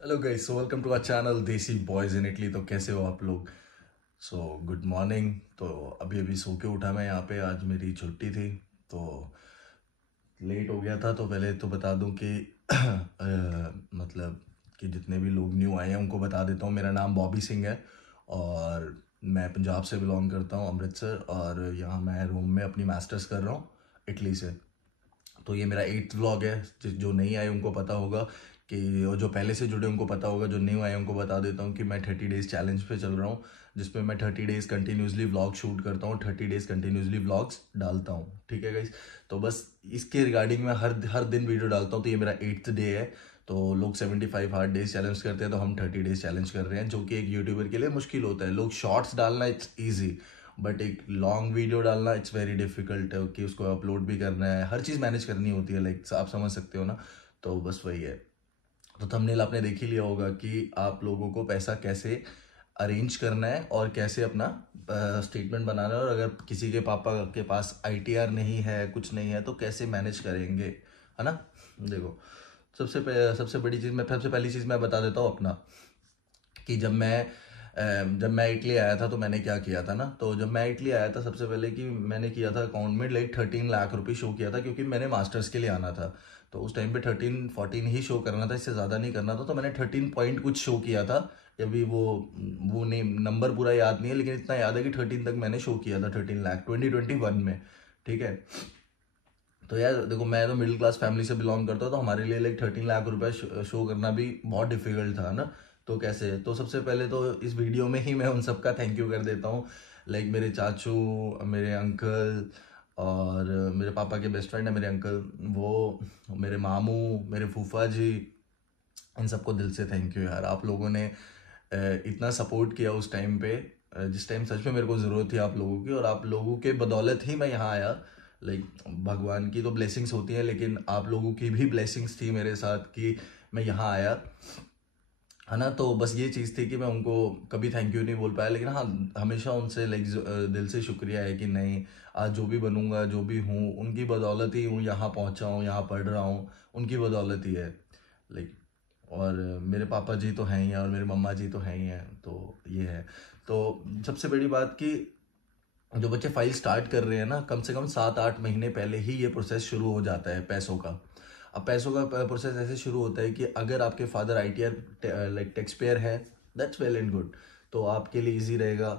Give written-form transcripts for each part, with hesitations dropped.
Hello guys, so welcome to our channel desi boys in Italy. तो कैसे हो आप लोग? So good morning. तो अभी अभी सो के उठा मैं यहाँ पे। आज मेरी छुट्टी थी तो लेट हो गया था। तो पहले तो बता दूं कि मतलब कि जितने भी लोग न्यू आए हैं उनको बता देता हूँ। मेरा नाम बॉबी सिंह है और मैं पंजाब से बिलोंग करता हूँ, अमृतसर। और यहाँ मैं रोम में अपनी मास्टर्स कर रहा हूँ, इटली से। तो ये मेरा 8th व्लॉग है। जो नहीं आए उनको पता होगा कि, और जो पहले से जुड़े उनको पता होगा। जो न्यू आए उनको बता देता हूँ कि मैं 30 डेज चैलेंज पे चल रहा हूँ, जिसमें मैं 30 डेज कंटिन्यूसली व्लॉग शूट करता हूँ, 30 डेज कंटिन्यूसली व्लॉग्स डालता हूँ। ठीक है गाइस? तो बस इसके रिगार्डिंग मैं हर हर दिन वीडियो डालता हूँ। तो ये मेरा 8th डे है। तो लोग 75 हार्ड डेज चैलेंज करते हैं, तो हम 30 डेज चैलेंज कर रहे हैं, जो कि एक यूट्यूबर के लिए मुश्किल होता है। लोग शॉर्ट्स डालना इट्स ईजी, बट एक लॉन्ग वीडियो डालना इट्स वेरी डिफिकल्ट है, कि उसको अपलोड भी करना है, हर चीज़ मैनेज करनी होती है। लाइक आप समझ सकते हो ना। तो बस वही है। तो थंबनेल आपने देख ही लिया होगा कि आप लोगों को पैसा कैसे अरेंज करना है और कैसे अपना स्टेटमेंट बनाना है। और अगर किसी के पापा के पास आईटीआर नहीं है, कुछ नहीं है, तो कैसे मैनेज करेंगे, है ना? देखो, सबसे बड़ी चीज़, मैं सबसे पहली चीज़ मैं बता देता हूँ अपना, कि जब मैं इटली आया था तो मैंने क्या किया था ना। तो जब मैं इटली आया था, सबसे पहले कि मैंने किया था अकाउंट में लाइक 13 लाख रुपये शो किया था, क्योंकि मैंने मास्टर्स के लिए आना था। तो उस टाइम पे 13-14 ही शो करना था, इससे ज़्यादा नहीं करना था। तो मैंने 13 पॉइंट कुछ शो किया था। अभी वो नहीं, नंबर पूरा याद नहीं है, लेकिन इतना याद है कि 13 तक मैंने शो किया था, 13 लाख 2021 में। ठीक है? तो यार देखो, मैं तो मिडिल क्लास फैमिली से बिलोंग करता हूँ, तो हमारे लिए लाइक 13 लाख रुपए शो करना भी बहुत डिफिकल्ट था ना। तो कैसे, तो सबसे पहले तो इस वीडियो में ही मैं उन सबका थैंक यू कर देता हूँ। लाइक मेरे चाचू, मेरे अंकल, और मेरे पापा के बेस्ट फ्रेंड है मेरे अंकल, वो मेरे मामू, मेरे फूफा जी, इन सबको दिल से थैंक यू यार। आप लोगों ने इतना सपोर्ट किया उस टाइम पे, जिस टाइम सच में मेरे को ज़रूरत थी आप लोगों की। और आप लोगों के बदौलत ही मैं यहाँ आया। लाइक भगवान की तो ब्लेसिंग्स होती हैं, लेकिन आप लोगों की भी ब्लेसिंग्स थी मेरे साथ कि मैं यहाँ आया, है ना। तो बस ये चीज़ थी कि मैं उनको कभी थैंक यू नहीं बोल पाया, लेकिन हाँ, हमेशा उनसे लाइक दिल से शुक्रिया है कि नहीं, आज जो भी बनूंगा, जो भी हूँ, उनकी बदौलत ही हूँ, यहाँ पहुँचा हूँ, यहाँ पढ़ रहा हूँ, उनकी बदौलत ही है। लाइक, और मेरे पापा जी तो हैं ही हैं और मेरे मम्मा जी तो हैं ही हैं। तो ये है। तो सबसे बड़ी बात कि जो बच्चे फाइल स्टार्ट कर रहे हैं ना, कम से कम 7-8 महीने पहले ही ये प्रोसेस शुरू हो जाता है पैसों का। अब पैसों का प्रोसेस ऐसे शुरू होता है कि अगर आपके father ITR like tax payer है, दैट्स वेल एंड गुड। तो आपके लिए इजी रहेगा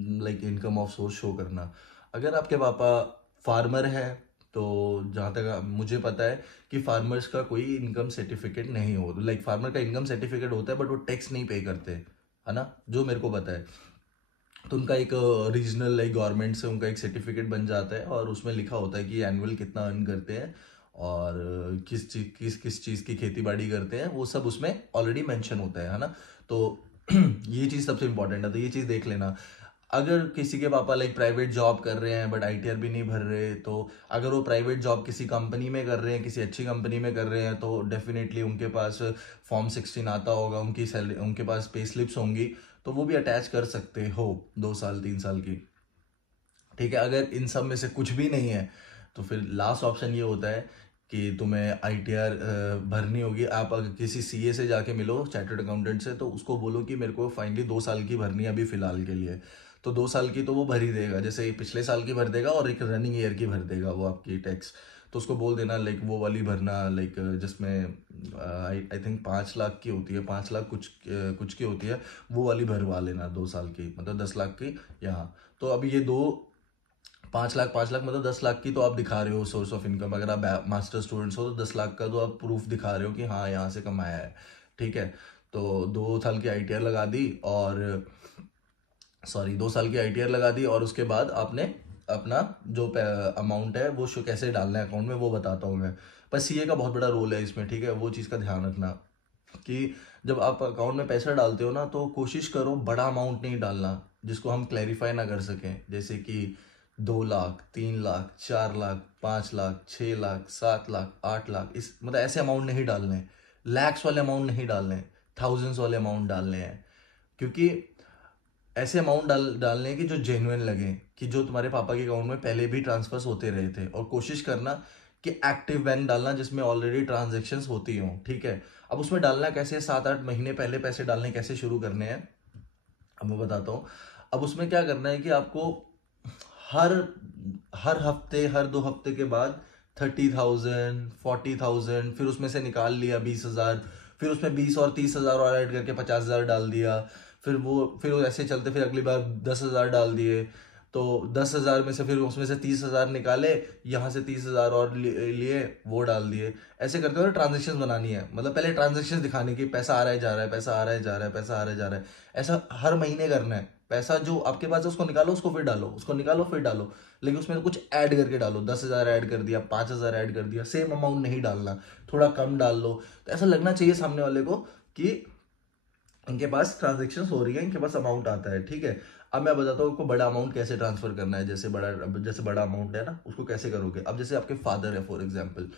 like income of source show करना। अगर आपके पापा फार्मर है, तो जहाँ तक मुझे पता है कि फार्मर्स का कोई इनकम सर्टिफिकेट नहीं हो। लाइक फार्मर का इनकम सर्टिफिकेट होता है, बट वो टैक्स नहीं पे करते, है ना, जो मेरे को पता है। तो उनका एक रीजनल लाइक गवर्नमेंट से उनका एक सर्टिफिकेट बन जाता है, और उसमें लिखा होता है कि एनुअल कितना अर्न करते हैं, और किस चीज़ की खेती बाड़ी करते हैं, वो सब उसमें ऑलरेडी मेंशन होता है ना। तो ये चीज़ सबसे इंपॉर्टेंट है, तो ये चीज़ देख लेना। अगर किसी के पापा लाइक प्राइवेट जॉब कर रहे हैं बट आईटीआर भी नहीं भर रहे, तो अगर वो प्राइवेट जॉब किसी कंपनी में कर रहे हैं, किसी अच्छी कंपनी में कर रहे हैं, तो डेफिनेटली उनके पास फॉर्म 16 आता होगा, उनकी सैलरी, उनके पास पे स्लिप्स होंगी, तो वो भी अटैच कर सकते हो 2 साल 3 साल की। ठीक है? अगर इन सब में से कुछ भी नहीं है, तो फिर लास्ट ऑप्शन ये होता है कि तुम्हें आईटीआर भरनी होगी। आप अगर किसी सीए से जाके मिलो, चार्टर्ड अकाउंटेंट से, तो उसको बोलो कि मेरे को फाइनली 2 साल की भरनी है अभी फिलहाल के लिए। तो 2 साल की तो वो भर ही देगा, जैसे पिछले साल की भर देगा और एक रनिंग ईयर की भर देगा वो आपकी टैक्स। तो उसको बोल देना लाइक वो वाली भरना, लाइक जिसमें आई थिंक 5 लाख की होती है, 5 लाख कुछ की होती है, वो वाली भरवा लेना 2 साल की, मतलब 10 लाख की यहाँ। तो अभी ये दो, 5 लाख मतलब 10 लाख की तो आप दिखा रहे हो सोर्स ऑफ इनकम। अगर आप मास्टर स्टूडेंट्स हो तो 10 लाख का तो आप प्रूफ दिखा रहे हो कि हाँ, यहाँ से कमाया है। ठीक है? तो 2 साल की आईटीआर लगा दी, और सॉरी, 2 साल की आईटीआर लगा दी, और उसके बाद आपने अपना जो अमाउंट है वो शो कैसे डालना है अकाउंट में, वो बताता हूँ मैं। पर सीए का बहुत बड़ा रोल है इसमें। ठीक है? वो चीज़ का ध्यान रखना कि जब आप अकाउंट में पैसा डालते हो ना, तो कोशिश करो बड़ा अमाउंट नहीं डालना जिसको हम क्लैरिफाई ना कर सकें। जैसे कि 2 लाख, 3 लाख, 4 लाख, 5 लाख, 6 लाख, 7 लाख, 8 लाख, इस मतलब ऐसे अमाउंट नहीं डालने हैं। लैक्स वाले अमाउंट नहीं डालने हैं, थाउजेंड्स वाले अमाउंट डालने हैं। क्योंकि ऐसे अमाउंट डालने हैं कि जो जेन्युइन लगे, कि जो तुम्हारे पापा के अकाउंट में पहले भी ट्रांसफर्स होते रहे थे। और कोशिश करना कि एक्टिव बैंक डालना जिसमें ऑलरेडी ट्रांजेक्शन्स होती हों, ठीक है। अब उसमें डालना कैसे है, 7-8 महीने पहले पैसे डालने कैसे शुरू करने हैं, अब मैं बताता हूँ। अब उसमें क्या करना है कि आपको हर हर हफ्ते, हर 2 हफ्ते के बाद 30,000 40,000, फिर उसमें से निकाल लिया 20,000, फिर उसमें 20 और 30,000 और ऐड करके 50,000 डाल दिया, फिर वो ऐसे चलते, फिर अगली बार 10,000 डाल दिए, तो 10,000 में से फिर उसमें से 30,000 निकाले, यहाँ से 30,000 और लिए, वो डाल दिए। ऐसे करते हुए ट्रांजेक्शन बनानी है, मतलब पहले ट्रांजेक्शन दिखाने की, पैसा आ रहा है जा रहा है, पैसा आ रहा है जा रहा है, पैसा आ रहा है जा रहा है, ऐसा हर महीने करना है। पैसा जो आपके पास है उसको निकालो, उसको फिर डालो, उसको निकालो फिर डालो, लेकिन उसमें कुछ ऐड करके डालो। 10,000 ऐड कर दिया, 5,000 ऐड कर दिया, सेम अमाउंट नहीं डालना, थोड़ा कम डाल लो। तो ऐसा लगना चाहिए सामने वाले को कि इनके पास ट्रांजेक्शन हो रही है, इनके पास अमाउंट आता है, ठीक है। अब मैं बताता हूँ आपको बड़ा अमाउंट कैसे ट्रांसफर करना है। जैसे बड़ा अमाउंट है ना, उसको कैसे करोगे। अब जैसे आपके फादर है फॉर एग्जाम्पल,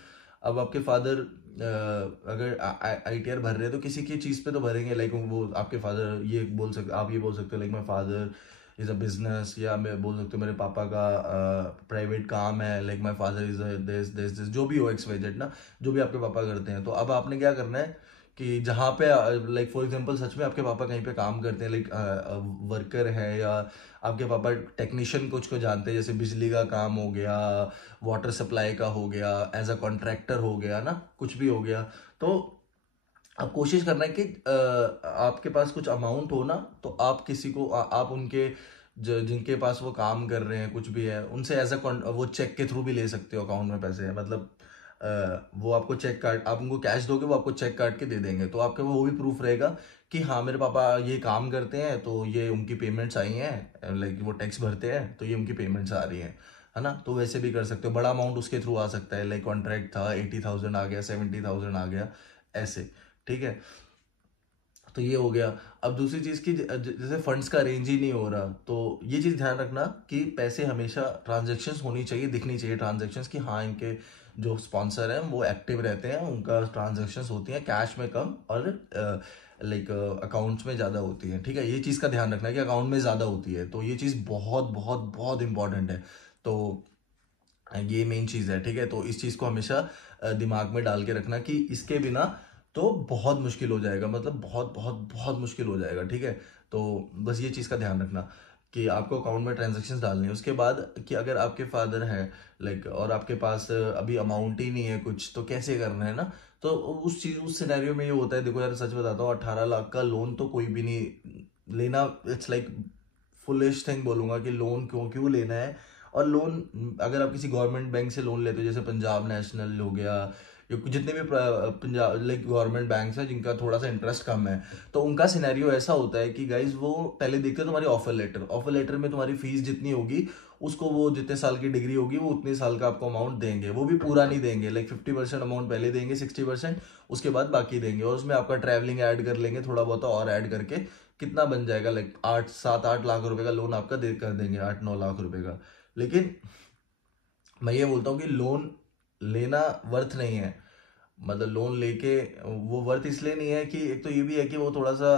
अब आपके फादर अगर ITR भर रहे हैं तो किसी की चीज़ पे तो भरेंगे, लाइक वो आपके फादर ये बोल सकते, आप ये बोल सकते हो like my father is a business, या मैं बोल सकते हो मेरे पापा का प्राइवेट काम है, like my father is this this this, जो भी हो XYZ ना, जो भी आपके पापा करते हैं। तो अब आपने क्या करना है कि जहाँ पे लाइक फॉर एग्जांपल सच में आपके पापा कहीं पे काम करते हैं, लाइक वर्कर है, या आपके पापा टेक्नीशियन कुछ को जानते हैं, जैसे बिजली का काम हो गया, वाटर सप्लाई का हो गया, एज अ कॉन्ट्रैक्टर हो गया ना, कुछ भी हो गया, तो आप कोशिश करना है कि आपके पास कुछ अमाउंट हो ना, तो आप किसी को आप उनके जिनके पास वो काम कर रहे हैं कुछ भी है, उनसे एज अ वो चेक के थ्रू भी ले सकते हो, अकाउंट में पैसे है, मतलब वो आपको चेक काट, आप उनको कैश दोगे, वो आपको चेक काट के दे देंगे, तो आपके वो भी प्रूफ रहेगा कि हाँ मेरे पापा ये काम करते हैं, तो ये उनकी पेमेंट्स आई हैं, लाइक वो टैक्स भरते हैं तो ये उनकी पेमेंट्स आ रही हैं, है ना। तो वैसे भी कर सकते हो, बड़ा अमाउंट उसके थ्रू आ सकता है, लाइक कॉन्ट्रैक्ट था 80,000 आ गया, 70,000 आ गया, ऐसे, ठीक है। तो ये हो गया। अब दूसरी चीज़ की जैसे फंड्स का अरेंज ही नहीं हो रहा, तो ये चीज़ ध्यान रखना कि पैसे हमेशा ट्रांजैक्शंस होनी चाहिए, दिखनी चाहिए ट्रांजैक्शंस कि हाँ इनके जो स्पॉन्सर हैं वो एक्टिव रहते हैं, उनका ट्रांजैक्शंस होती हैं कैश में कम और लाइक अकाउंट्स में ज़्यादा होती हैं, ठीक है। ये चीज़ का ध्यान रखना है कि अकाउंट में ज़्यादा होती है, तो ये चीज़ बहुत बहुत बहुत इंपॉर्टेंट है। तो ये मेन चीज़ है, ठीक है। तो इस चीज़ को हमेशा दिमाग में डाल के रखना कि इसके बिना तो बहुत मुश्किल हो जाएगा, मतलब बहुत बहुत बहुत मुश्किल हो जाएगा, ठीक है। तो बस ये चीज़ का ध्यान रखना कि आपको अकाउंट में ट्रांजैक्शंस डालनी है। उसके बाद कि अगर आपके फादर हैं लाइक और आपके पास अभी अमाउंट ही नहीं है कुछ, तो कैसे करना है ना। तो उस सिनेरियो में ये होता है, देखो यार सच बताता हूँ, 18 लाख का लोन तो कोई भी नहीं लेना, इट्स लाइक फुलिश थिंग बोलूंगा कि लोन क्यों क्यों लेना है। और लोन अगर आप किसी गवर्नमेंट बैंक से लोन लेते हो, जैसे पंजाब नेशनल हो गया, या जितने भी पंजाब लाइक गवर्नमेंट बैंक्स हैं जिनका थोड़ा सा इंटरेस्ट कम है, तो उनका सिनेरियो ऐसा होता है कि गाइज वो पहले देखते हैं तुम्हारी ऑफर लेटर में तुम्हारी फीस जितनी होगी उसको, वो जितने साल की डिग्री होगी वो उतने साल का आपको अमाउंट देंगे, वो भी पूरा नहीं देंगे, लाइक 50% अमाउंट पहले देंगे, 60% उसके बाद बाकी देंगे, और उसमें आपका ट्रैवलिंग ऐड कर लेंगे थोड़ा बहुत और ऐड करके, कितना बन जाएगा लाइक 8-7-8 लाख रुपए का लोन आपका दे कर देंगे, 8-9 लाख रुपए का। लेकिन मैं ये बोलता हूँ कि लोन लेना वर्थ नहीं है, मतलब लोन लेके वो वर्थ इसलिए नहीं है कि एक तो ये भी है कि वो थोड़ा सा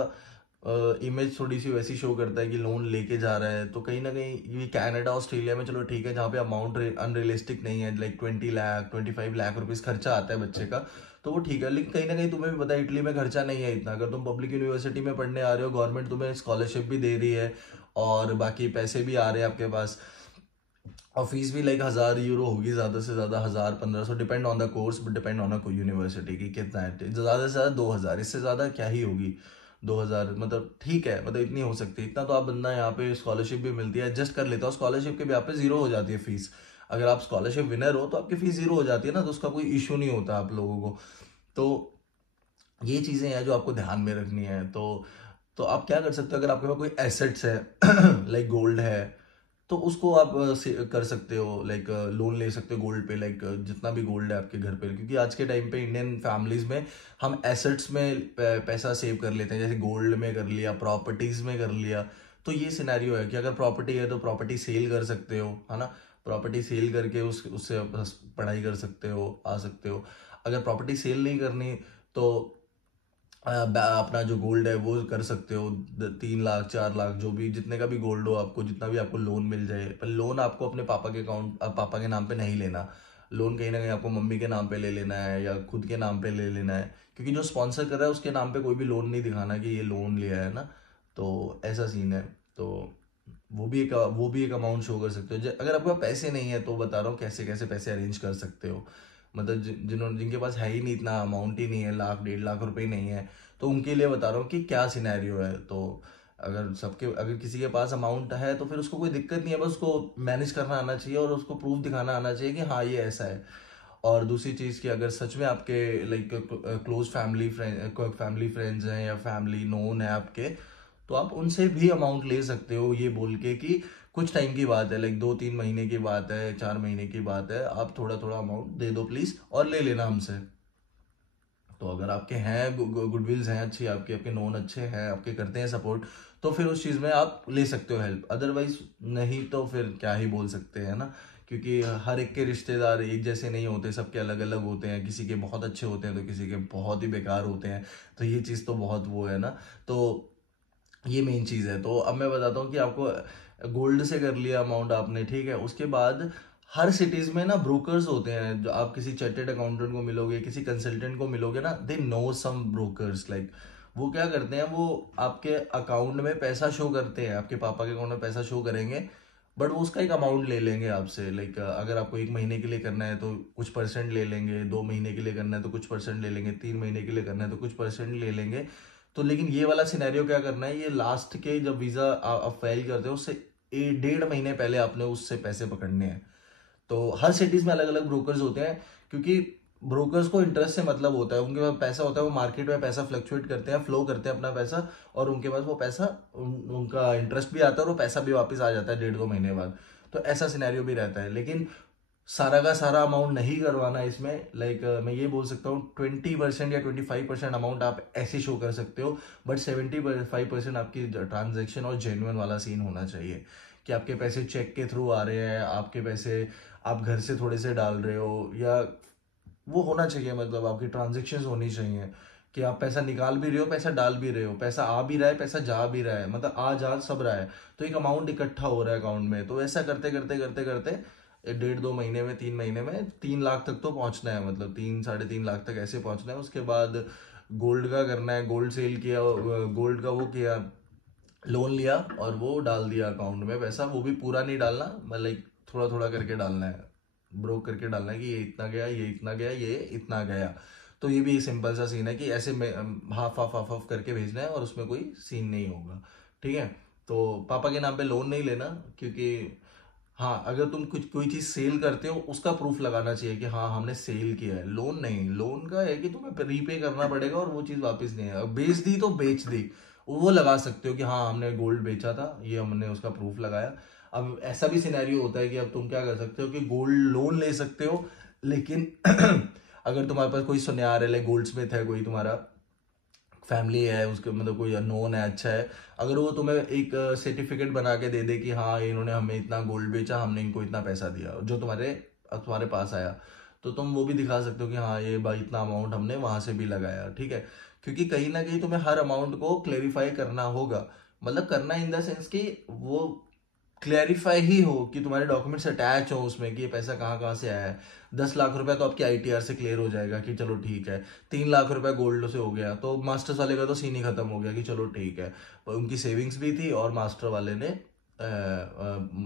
इमेज थोड़ी सी वैसी शो करता है कि लोन लेके जा रहा है, तो कहीं ना कहीं ये कनाडा ऑस्ट्रेलिया में चलो ठीक है, जहाँ पे अमाउंट अनरियलिस्टिक नहीं है, लाइक 20 लाख 25 लाख रुपीज़ खर्चा आता है बच्चे का, तो वो ठीक है। लेकिन कहीं ना कहीं तुम्हें भी पता है इटली में खर्चा नहीं है इतना, अगर तुम पब्लिक यूनिवर्सिटी में पढ़ने आ रहे हो, गवर्नमेंट तुम्हें स्कॉलरशिप भी दे रही है और बाकी पैसे भी आ रहे हैं आपके पास, और फीस भी लाइक 1,000 यूरो होगी, ज़्यादा से ज़्यादा 1,000-1,500, depend on the course, but depend on a university की कितना है, ज़्यादा से ज़्यादा 2,000, इससे ज़्यादा क्या ही होगी 2,000, मतलब ठीक है, मतलब इतनी हो सकती है, इतना तो आप बंदा यहाँ पे स्कॉलरशिप भी मिलती है एडजस्ट कर लेता हो, स्कॉलरशिप के भी यहाँ पे जीरो हो जाती है फीस, अगर आप स्कॉलरशिप विनर हो तो आपकी फीस जीरो हो जाती है ना, तो उसका कोई इशू नहीं होता आप लोगों को। तो ये चीज़ें हैं जो आपको ध्यान में रखनी है। तो आप क्या कर सकते हो, अगर आपके पास कोई एसेट्स है लाइक गोल्ड है, तो उसको आप कर सकते हो, लाइक लोन ले सकते हो गोल्ड पे, लाइक जितना भी गोल्ड है आपके घर पे, क्योंकि आज के टाइम पे इंडियन फैमिलीज में हम एसेट्स में पैसा सेव कर लेते हैं, जैसे गोल्ड में कर लिया, प्रॉपर्टीज में कर लिया। तो ये सिनेरियो है कि अगर प्रॉपर्टी है तो प्रॉपर्टी सेल कर सकते हो, है ना, प्रॉपर्टी सेल करके उससे पढ़ाई कर सकते हो, आ सकते हो। अगर प्रॉपर्टी सेल नहीं करनी तो अपना जो गोल्ड है वो कर सकते हो, 3 लाख 4 लाख जो भी जितने का भी गोल्ड हो आपको, जितना भी आपको लोन मिल जाए, पर लोन आपको अपने पापा के नाम पे नहीं लेना, लोन कहीं ना कहीं आपको मम्मी के नाम पे ले लेना है या खुद के नाम पे ले लेना है, क्योंकि जो स्पॉन्सर कर रहा है उसके नाम पे कोई भी लोन नहीं दिखाना कि ये लोन लिया है ना। तो ऐसा सीन है। तो वो भी एक अमाउंट शो कर सकते हो। अगर आपके पास पैसे नहीं है तो बता रहा हूँ कैसे कैसे पैसे अरेंज कर सकते हो। मतलब जिनके पास है ही नहीं, इतना अमाउंट ही नहीं है, 1,00,000 1,50,000 रुपये नहीं है, तो उनके लिए बता रहा हूँ कि क्या सिनेरियो है। तो अगर किसी के पास अमाउंट है तो फिर उसको कोई दिक्कत नहीं है, बस उसको मैनेज करना आना चाहिए और उसको प्रूफ दिखाना आना चाहिए कि हाँ ये ऐसा है। और दूसरी चीज़ कि अगर सच में आपके लाइक क्लोज फैमिली फ्रेंड्स हैं या फैमिली नोन है आपके, तो आप उनसे भी अमाउंट ले सकते हो, ये बोल के कि कुछ टाइम की बात है, लाइक 2-3 महीने की बात है, 4 महीने की बात है, आप थोड़ा थोड़ा अमाउंट दे दो प्लीज़ और ले लेना हमसे। तो अगर आपके हैं गुडविल्स हैं अच्छी, आपके आपके नोन अच्छे हैं, आपके करते हैं सपोर्ट, तो फिर उस चीज़ में आप ले सकते हो हेल्प। अदरवाइज नहीं तो फिर क्या ही बोल सकते हैं ना, क्योंकि हर एक के रिश्तेदार एक जैसे नहीं होते, सबके अलग अलग होते हैं, किसी के बहुत अच्छे होते हैं तो किसी के बहुत ही बेकार होते हैं। तो ये चीज़ तो बहुत वो है ना। तो ये मेन चीज़ है। तो अब मैं बताता हूँ कि आपको गोल्ड से कर लिया अमाउंट आपने, ठीक है, उसके बाद हर सिटीज में ना ब्रोकर्स होते हैं। जो आप किसी चार्टेड अकाउंटेंट को मिलोगे, किसी कंसल्टेंट को मिलोगे ना, they know some brokers, like वो क्या करते हैं, वो आपके अकाउंट में पैसा शो करते हैं, आपके पापा के अकाउंट में पैसा शो करेंगे, बट वो उसका एक अमाउंट ले लेंगे आपसे। लाइक अगर आपको 1 महीने के लिए करना है तो कुछ परसेंट ले लेंगे, 2 महीने के लिए करना है तो कुछ परसेंट ले लेंगे, 3 महीने के लिए करना है तो कुछ परसेंट ले लेंगे। तो लेकिन ये वाला सिनेरियो क्या करना है, ये लास्ट के जब वीजा आप फाइल करते हो उससे 1.5 महीने पहले आपने उससे पैसे पकड़ने हैं। तो हर सिटीज में अलग अलग ब्रोकर्स होते हैं, क्योंकि ब्रोकर्स को इंटरेस्ट से मतलब होता है, उनके पास पैसा होता है, वो मार्केट में पैसा फ्लक्चुएट करते हैं, फ्लो करते हैं अपना पैसा, और उनके पास वो पैसा उनका इंटरेस्ट भी आता है और वो पैसा भी वापस आ जाता है 1.5-2 महीने बाद। तो ऐसा सिनेरियो भी रहता है। लेकिन सारा का सारा अमाउंट नहीं करवाना इसमें, लाइक मैं ये बोल सकता हूँ 20% या 25% अमाउंट आप ऐसे शो कर सकते हो, बट 75% आपकी ट्रांजेक्शन और जेन्युइन वाला सीन होना चाहिए, कि आपके पैसे चेक के थ्रू आ रहे हैं, आपके पैसे आप घर से थोड़े से डाल रहे हो, या वो होना चाहिए, मतलब आपकी ट्रांजेक्शन होनी चाहिए कि आप पैसा निकाल भी रहे हो, पैसा डाल भी रहे हो, पैसा आ भी रहा है, पैसा जा भी रहा है, मतलब आ जा सब रहा है, तो एक अमाउंट इकट्ठा हो रहा है अकाउंट में। तो ऐसा करते करते करते करते 1.5-2 महीने में, 3 महीने में 3 लाख तक तो पहुंचना है, मतलब 3-3.5 लाख तक ऐसे पहुंचना है। उसके बाद गोल्ड का करना है, गोल्ड सेल किया, गोल्ड का वो किया, लोन लिया और वो डाल दिया अकाउंट में पैसा, वो भी पूरा नहीं डालना, मतलब थोड़ा थोड़ा करके डालना है, ब्रोक करके डालना है कि ये इतना गया, ये इतना गया, ये इतना गया। तो ये भी सिंपल सा सीन है कि ऐसे में हाफ हाफ हाफ हाफ करके भेजना है और उसमें कोई सीन नहीं होगा, ठीक है। तो पापा के नाम पे लोन नहीं लेना, क्योंकि हाँ, अगर तुम कुछ कोई चीज सेल करते हो उसका प्रूफ लगाना चाहिए कि हाँ हमने सेल किया है। लोन नहीं, लोन का है कि तुम्हें रीपे करना पड़ेगा और वो चीज वापस नहीं है। बेच दी तो बेच दी, वो लगा सकते हो कि हाँ हमने गोल्ड बेचा था, ये हमने उसका प्रूफ लगाया। अब ऐसा भी सिनेरियो होता है कि अब तुम क्या कर सकते हो कि गोल्ड लोन ले सकते हो, लेकिन अगर तुम्हारे पास कोई सुनियार है, लाइक गोल्ड स्मिथ है, कोई तुम्हारा फैमिली है, उसके मतलब कोई नोन है, अच्छा है, अगर वो तुम्हें एक सर्टिफिकेट बना के दे दे कि हाँ इन्होंने हमें इतना गोल्ड बेचा, हमने इनको इतना पैसा दिया, जो तुम्हारे तुम्हारे पास आया, तो तुम वो भी दिखा सकते हो कि हाँ ये भाई इतना अमाउंट हमने वहां से भी लगाया, ठीक है। क्योंकि कहीं ना कहीं तुम्हें हर अमाउंट को क्लेरिफाई करना होगा, मतलब करना इन द सेंस कि वो क्लैरिफाई ही हो कि तुम्हारे डॉक्यूमेंट्स अटैच हो उसमें कि ये पैसा कहाँ कहाँ से आया है। 10 लाख रुपए तो आपकी आईटीआर से क्लियर हो जाएगा कि चलो ठीक है। 3 लाख रुपए गोल्ड से हो गया, तो मास्टर्स वाले का तो सीन ही खत्म हो गया कि चलो ठीक है, उनकी सेविंग्स भी थी और मास्टर वाले ने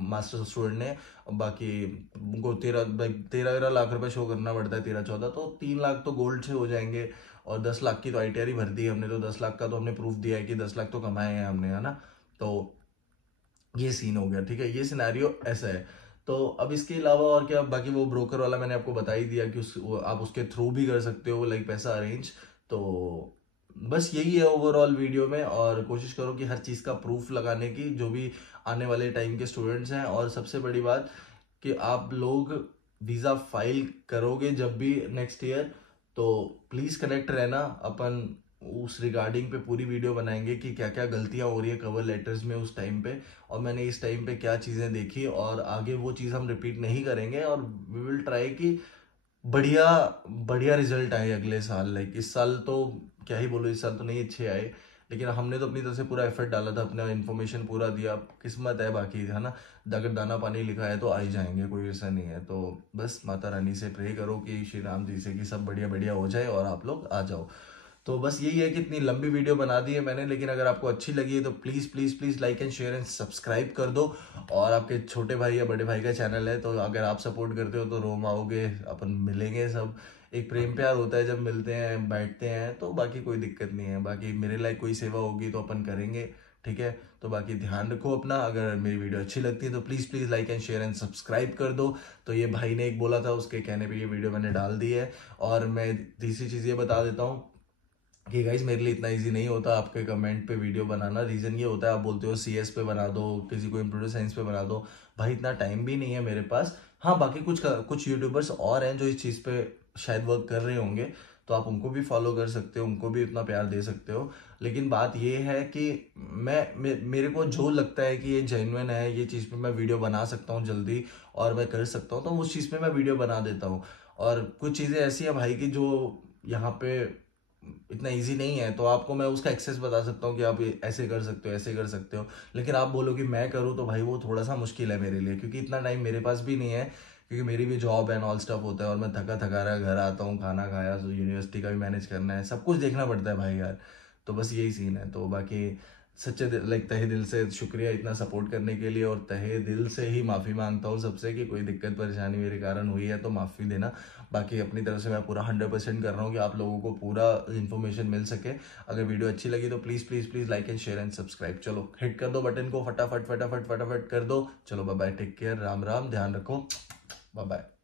मास्टर स्टूडेंट ने बाकी उनको 13-13 लाख रुपए शो करना पड़ता है, 13-14, तो 3 लाख तो गोल्ड से हो जाएंगे। और 10 लाख की तो आईटीआर ही भर दी हमने, तो 10 लाख का तो हमने प्रूफ दिया है कि 10 लाख तो कमाए हैं हमने, है ना। तो ये सीन हो गया, ठीक है, ये सिनेरियो ऐसा है। तो अब इसके अलावा और क्या, बाकी वो ब्रोकर वाला मैंने आपको बता ही दिया कि आप उसके थ्रू भी कर सकते हो लाइक पैसा अरेंज। तो बस यही है ओवरऑल वीडियो में, और कोशिश करो कि हर चीज़ का प्रूफ लगाने की, जो भी आने वाले टाइम के स्टूडेंट्स हैं। और सबसे बड़ी बात कि आप लोग वीज़ा फाइल करोगे जब भी नेक्स्ट ईयर, तो प्लीज़ कनेक्ट रहना, अपन उस रिगार्डिंग पे पूरी वीडियो बनाएंगे कि क्या क्या गलतियां हो रही है कवर लेटर्स में उस टाइम पे, और मैंने इस टाइम पे क्या चीज़ें देखी, और आगे वो चीज़ हम रिपीट नहीं करेंगे, और वी विल ट्राई कि बढ़िया बढ़िया रिजल्ट आए अगले साल। लाइक इस साल तो क्या ही बोलो, इस साल तो नहीं अच्छे आए, लेकिन हमने तो अपनी तरफ से पूरा एफर्ट डाला था, अपना इन्फॉर्मेशन पूरा दिया, किस्मत है बाकी, है ना, अगर दाना पानी लिखा है तो आ ही जाएंगे, कोई ऐसा नहीं है। तो बस माता रानी से प्रे करो कि श्री राम जी से कि सब बढ़िया बढ़िया हो जाए और आप लोग आ जाओ। तो बस यही है कि इतनी लंबी वीडियो बना दी है मैंने, लेकिन अगर आपको अच्छी लगी है तो please please please like and share and subscribe कर दो। और आपके छोटे भाई या बड़े भाई का चैनल है, तो अगर आप सपोर्ट करते हो तो रोम आओगे, अपन मिलेंगे सब, एक प्रेम प्यार होता है जब मिलते हैं बैठते हैं, तो बाकी कोई दिक्कत नहीं है। बाकी मेरे लायक कोई सेवा होगी तो अपन करेंगे, ठीक है। तो बाकी ध्यान रखो अपना, अगर मेरी वीडियो अच्छी लगती है तो please please like and share and subscribe कर दो। तो ये भाई ने एक बोला था, उसके कहने पे ये वीडियो मैंने डाल दी है। और मैं तीसरी चीज़ ये बता देता हूँ कि गाइज मेरे लिए इतना इजी नहीं होता आपके कमेंट पे वीडियो बनाना। रीज़न ये होता है, आप बोलते हो सीएस पे बना दो, किसी को कंप्यूटर साइंस पे बना दो, भाई इतना टाइम भी नहीं है मेरे पास। हाँ बाकी कुछ यूट्यूबर्स और हैं जो इस चीज़ पे शायद वर्क कर रहे होंगे, तो आप उनको भी फॉलो कर सकते हो, उनको भी उतना प्यार दे सकते हो। लेकिन बात ये है कि मेरे को जो लगता है कि ये जेन्युइन है, ये चीज़ पे मैं वीडियो बना सकता हूँ जल्दी और मैं कर सकता हूँ, तो उस चीज़ पे मैं वीडियो बना देता हूँ। और कुछ चीज़ें ऐसी हैं भाई की जो यहाँ पे इतना इजी नहीं है, तो आपको मैं उसका एक्सेस बता सकता हूँ कि आप ऐसे कर सकते हो, ऐसे कर सकते हो। लेकिन आप बोलो कि मैं करूँ तो भाई वो थोड़ा सा मुश्किल है मेरे लिए, क्योंकि इतना टाइम मेरे पास भी नहीं है, क्योंकि मेरी भी जॉब है, ऑल स्टफ होता है, और मैं थका थका रहा घर आता हूँ, खाना खाया, तो यूनिवर्सिटी का भी मैनेज करना है, सब कुछ देखना पड़ता है भाई यार। तो बस यही सीन है। तो बाकी सच्चे लाइक तहे दिल से शुक्रिया इतना सपोर्ट करने के लिए, और तहे दिल से ही माफ़ी मांगता हूँ सबसे कि कोई दिक्कत परेशानी मेरे कारण हुई है तो माफ़ी देना। बाकी अपनी तरफ से मैं पूरा 100% कर रहा हूँ कि आप लोगों को पूरा इन्फॉर्मेशन मिल सके। अगर वीडियो अच्छी लगी तो please please please like and share and subscribe, चलो हिट कर दो बटन को, फटाफट फटाफट फटाफट कर दो। चलो bye bye, take care, Ram Ram, ध्यान रखो, बाय बाय।